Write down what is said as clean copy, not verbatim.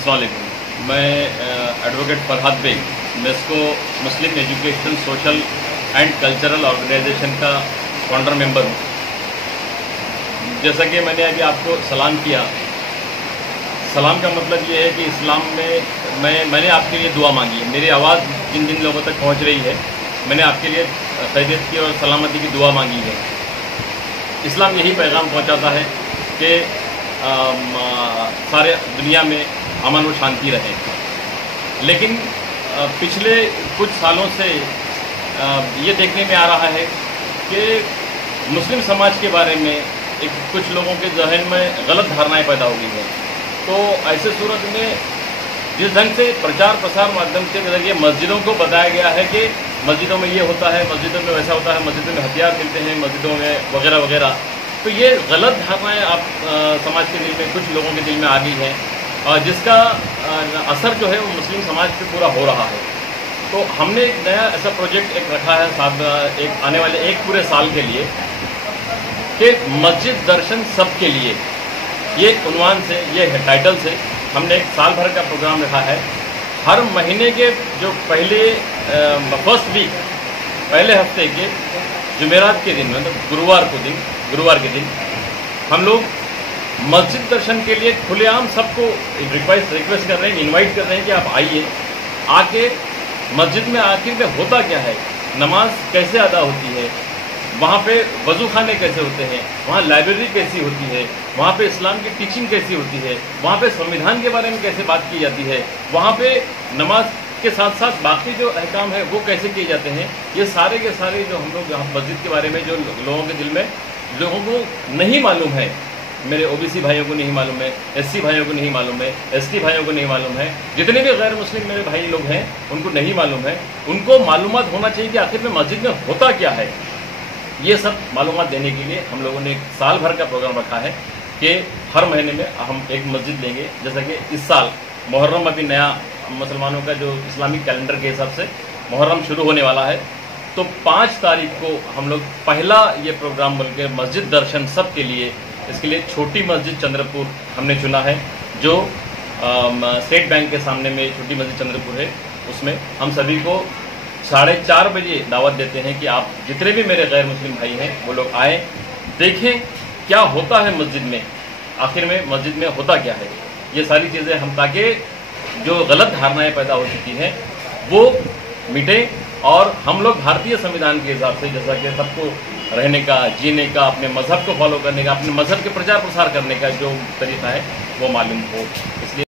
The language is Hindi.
अस्सलाम वालेकुम। मैं advocate Farhad Beg Mesco Muslim educational social and cultural organisation का फाउंडर मेंबर हूँ। जैसा कि मैंने अभी आपको सलाम किया, सलाम का मतलब ये है कि इस्लाम में मैंने आपके लिए दुआ मांगी है। मेरी आवाज़ जिन जिन लोगों तक पहुँच रही है, मैंने आपके लिए खैरियत की और सलामती की दुआ मांगी है। इस्लाम यही पैगाम पहुँचाता है कि सारे दुनिया में अमन और शांति रहे। लेकिन पिछले कुछ सालों से ये देखने में आ रहा है कि मुस्लिम समाज के बारे में कुछ लोगों के जहन में गलत धारणाएं पैदा हो गई हैं। तो ऐसे सूरत में जिस ढंग से प्रचार प्रसार माध्यम के जरिए मस्जिदों को बताया गया है कि मस्जिदों में ये होता है, मस्जिदों में वैसा होता है, मस्जिदों में हथियार मिलते हैं, मस्जिदों में वगैरह वगैरह, तो ये गलत धारणाएं आप समाज के दिल में, कुछ लोगों के दिल में आ गई हैं और जिसका असर जो है वो मुस्लिम समाज पे पूरा हो रहा है। तो हमने एक नया ऐसा प्रोजेक्ट रखा है साथ आने वाले एक पूरे साल के लिए कि मस्जिद दर्शन सबके लिए, ये उन्वान से, ये टाइटल से हमने एक साल भर का प्रोग्राम रखा है। हर महीने के जो फर्स्ट वीक, पहले हफ्ते के जुमेरात के दिन, मतलब गुरुवार के दिन हम लोग मस्जिद दर्शन के लिए खुलेआम सबको रिक्वेस्ट कर रहे हैं, इनवाइट कर रहे हैं कि आप आइए, आके मस्जिद में आखिर में होता क्या है, नमाज कैसे अदा होती है, वहाँ पे वज़ू खाने कैसे होते हैं, वहाँ लाइब्रेरी कैसी होती है, वहाँ पे इस्लाम की टीचिंग कैसी होती है, वहाँ पे संविधान के बारे में कैसे बात की जाती है, वहाँ पे नमाज के साथ साथ बाकी जो अहकाम है वो कैसे किए जाते हैं। ये सारे के सारे जो हम लोग मस्जिद के बारे में जो लोगों के दिल में, लोगों को नहीं मालूम है, मेरे ओबीसी भाइयों को नहीं मालूम है, एससी भाइयों को नहीं मालूम है, एसटी भाइयों को नहीं मालूम है, जितने भी गैर मुस्लिम मेरे भाई लोग हैं उनको नहीं मालूम है, उनको मालूमात होना चाहिए कि आखिर में मस्जिद में होता क्या है। ये सब मालूमात देने के लिए हम लोगों ने एक साल भर का प्रोग्राम रखा है कि हर महीने में हम एक मस्जिद लेंगे। जैसा कि इस साल मुहर्रम, अभी नया मुसलमानों का जो इस्लामिक कैलेंडर के हिसाब से मुहर्रम शुरू होने वाला है, तो 5 तारीख को हम लोग पहला ये प्रोग्राम बोलकर मस्जिद दर्शन सब के लिए, इसके लिए छोटी मस्जिद चंद्रपुर हमने चुना है, जो स्टेट बैंक के सामने में छोटी मस्जिद चंद्रपुर है। उसमें हम सभी को 4:30 बजे दावत देते हैं कि आप जितने भी मेरे गैर मुस्लिम भाई हैं वो लोग आए, देखें क्या होता है मस्जिद में, आखिर में मस्जिद में होता क्या है। ये सारी चीज़ें हम, ताकि जो गलत धारणाएं पैदा हो चुकी हैं वो मिटे और हम लोग भारतीय संविधान के हिसाब से, जैसा कि सबको रहने का, जीने का, अपने मजहब को फॉलो करने का, अपने मजहब के प्रचार प्रसार करने का जो तरीका है वो मालूम हो। इसलिए